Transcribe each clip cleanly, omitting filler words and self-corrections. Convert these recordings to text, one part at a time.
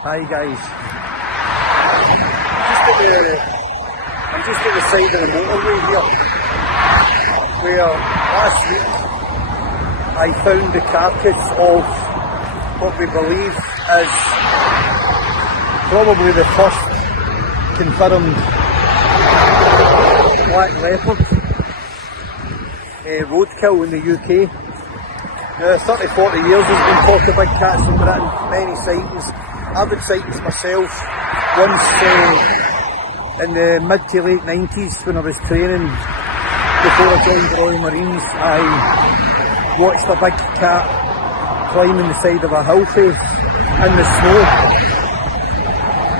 Hi guys, I'm just at the side of the motorway here, where last week I found the carcass of what we believe is probably the first confirmed black leopard roadkill in the UK. Now 30-40 years there's been talk of big cats in Britain, many sightings. I've had sightings myself. Once in the mid to late 90s when I was training before I joined the Royal Marines, I watched a big cat climbing the side of a hill face in the snow.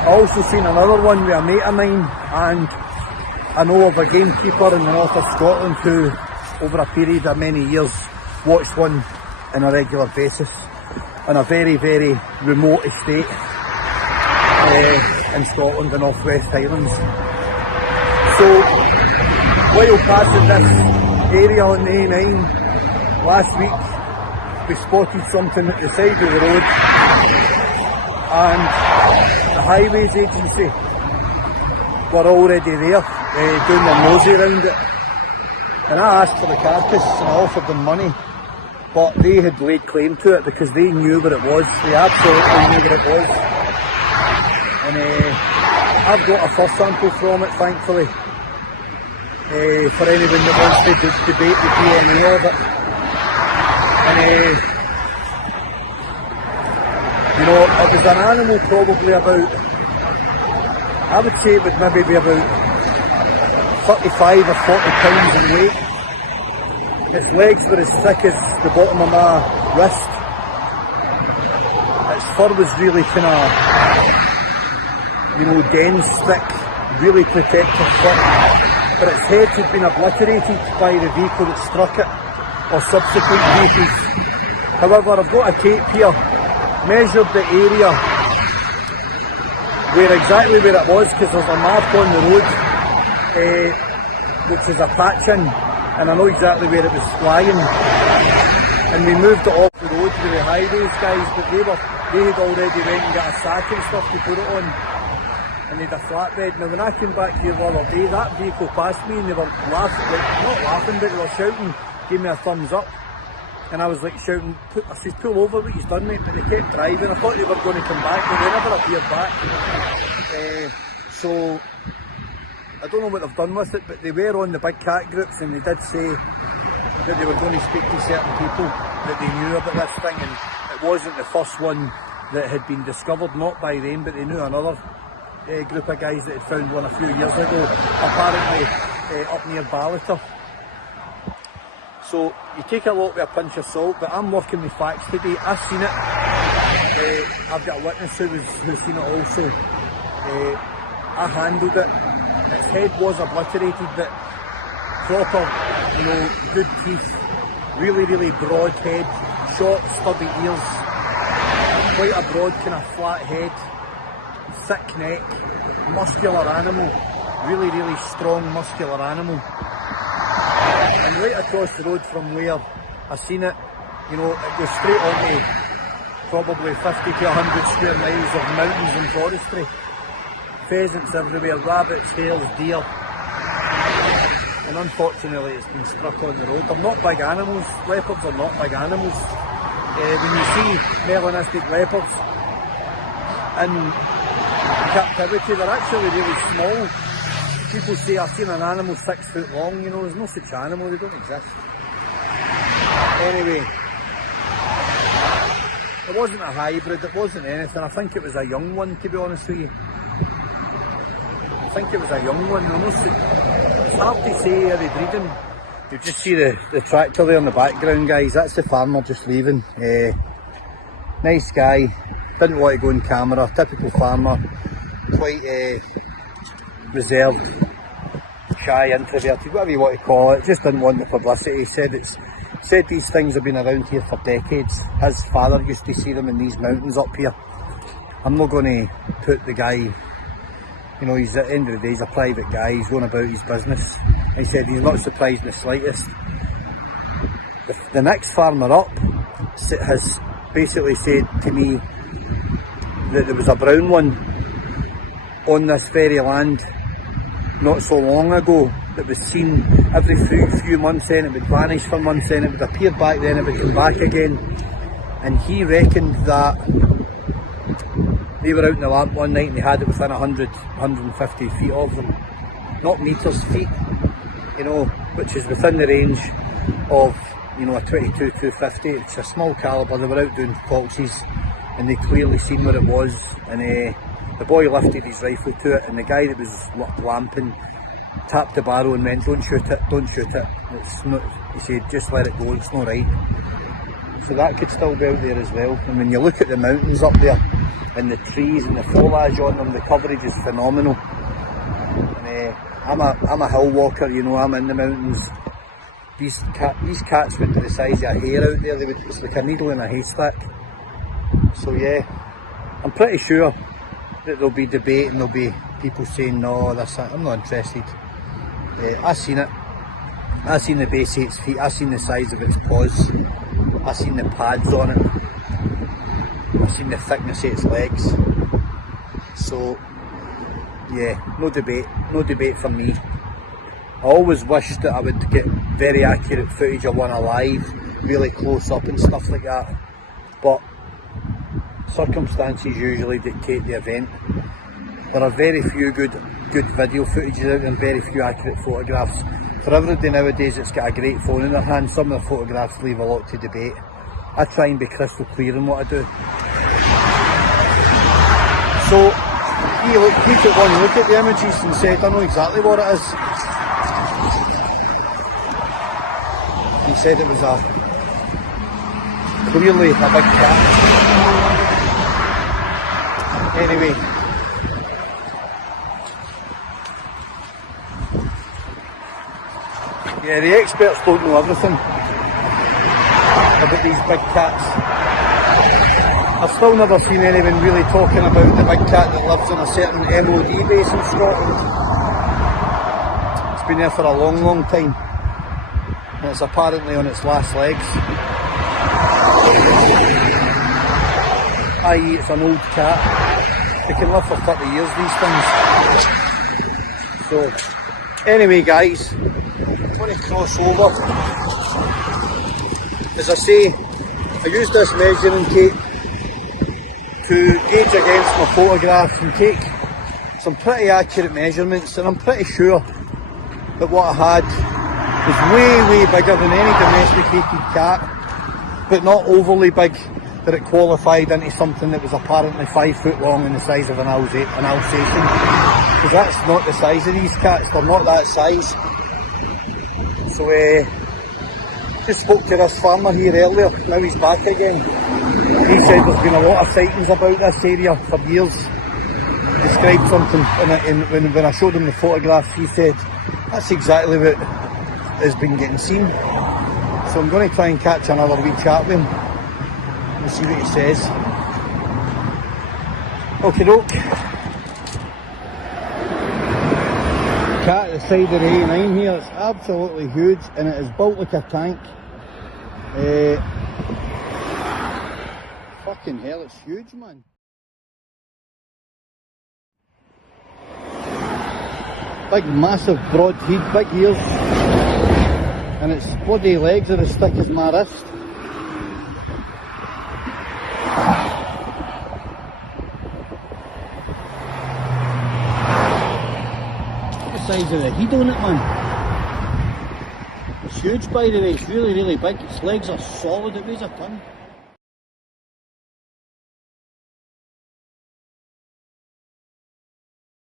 I also seen another one with a mate of mine, and I know of a gamekeeper in the north of Scotland who over a period of many years watched one on a regular basis on a very, very remote estate in Scotland, the North West Highlands. So, while passing this area on the A9 last week, we spotted something at the side of the road, and the Highways Agency were already there doing their nosy around it. And I asked for the carcass and I offered them money, but they had laid claim to it because they knew where it was. They absolutely knew where it was. And I've got a first sample from it, thankfully, for anyone that wants to debate the DNA of it. And you know, it was an animal probably about, I would say it would maybe be about 35 or 40 pounds in weight. Its legs were as thick as the bottom of my wrist. Its fur was really kind of, you know, dense, thick, really protective fur. But its head had been obliterated by the vehicle that struck it, or subsequent vehicles. However, I've got a tape here, measured the area, exactly where it was, because there's a map on the road, which is a patch in, and I know exactly where it was flying. And we moved it off the road with the highways guys, but they had already went and got a sack and stuff to put it on, and they had a flatbed. Now when I came back here the other day, that vehicle passed me and they were laughing, like, not laughing, but they were shouting, gave me a thumbs up. And I was like shouting, I said, pull over what he's done, mate, but they kept driving. I thought they were going to come back, but they never appeared back. So I don't know what they've done with it, but they were on the big cat groups and they did say that they were going to speak to certain people that they knew about this thing, and it wasn't the first one that had been discovered, not by them, but they knew another group of guys that had found one a few years ago, apparently up near Balliter. So you take a lot with a pinch of salt, but I'm working with facts today. I've seen it. I've got a witness who's seen it also. I handled it. Its head was obliterated, but proper, you know, good teeth, really, really broad head, short, stubby ears, quite a broad kind of flat head, thick neck, muscular animal, really, really strong muscular animal. And right across the road from where I seen it, you know, it goes straight onto probably 50 to 100 square miles of mountains and forestry. Pheasants everywhere, rabbits, hares, deer. And unfortunately it's been struck on the road. They're not big animals, leopards are not big animals. When you see melanistic leopards in captivity, they're actually really small. People say, I've seen an animal 6 foot long, you know, there's no such animal, they don't exist. Anyway, it wasn't a hybrid, it wasn't anything. I think it was a young one, to be honest with you. I think it was a young one. It's hard to say, are they breeding? You just see the tractor there in the background, guys. That's the farmer just leaving. Nice guy, didn't want to go on camera, typical farmer, quite reserved, shy, introverted, whatever you want to call it. Just didn't want the publicity. He said these things have been around here for decades. His father used to see them in these mountains up here. I'm not going to put the guy, you know, he's at the end of the day, he's a private guy, he's going about his business. He said he's not surprised in the slightest. The next farmer up has basically said to me that there was a brown one on this very land not so long ago that was seen every few months, then it would vanish for months, then it would appear back, then it would come back again. And he reckoned that they were out in the lamp one night and they had it within 100, 150 feet of them. Not meters, feet, you know, which is within the range of, you know, a 22 250. It's a small calibre. They were out doing foxes and they clearly seen where it was, and the boy lifted his rifle to it, and the guy that was lamping tapped the barrel and went, don't shoot it, don't shoot it. It's not, he said, just let it go, it's not right. So that could still be out there as well. And when you look at the mountains up there and the trees and the foliage on them, the coverage is phenomenal. And, I'm a hill walker, you know, I'm in the mountains. These cats would be the size of a hair out there. It's like a needle in a haystack. So yeah, I'm pretty sure that there'll be debate and there'll be people saying no, I'm not interested. I seen it. I seen the base of its feet. I seen the size of its paws. I seen the pads on it. I seen the thickness of its legs. So yeah, no debate for me. I always wished that I would get very accurate footage of one alive, really close up and stuff like that, but circumstances usually dictate the event. There are very few good video footages out there and very few accurate photographs. For everybody nowadays that's got a great phone in their hand, some of the photographs leave a lot to debate. I try and be crystal clear in what I do. So he took one look at the images and said, I know exactly what it is. He said it was clearly a big cat. Anyway, yeah, the experts don't know everything about these big cats. I've still never seen anyone really talking about the big cat that lives in a certain MOD base in Scotland. It's been there for a long, long time, and it's apparently on its last legs. I.e. it's an old cat. They can live for 30 years, these things. So, anyway guys, I'm going to cross over. As I say, I used this measuring tape to gauge against my photographs and take some pretty accurate measurements, and I'm pretty sure that what I had was way bigger than any domesticated cat, but not overly big that it qualified into something that was apparently 5 foot long and the size of an Alsatian, because that's not the size of these cats. They're not that size. So just spoke to this farmer here earlier, now he's back again. He said there's been a lot of sightings about this area for years. He described something, and when I showed him the photographs, he said that's exactly what has been getting seen. So I'm going to try and catch another wee chat with him and see what he says. Okie doke. Cat at the side of the A9 here, it's absolutely huge and it is built like a tank. Fucking hell, it's huge, man. Big, massive, broad head, big ears, and its bloody legs are as thick as my wrist. Look at the size of the head on it, man. It's huge, by the way. It's really big. Its legs are solid. It weighs a ton.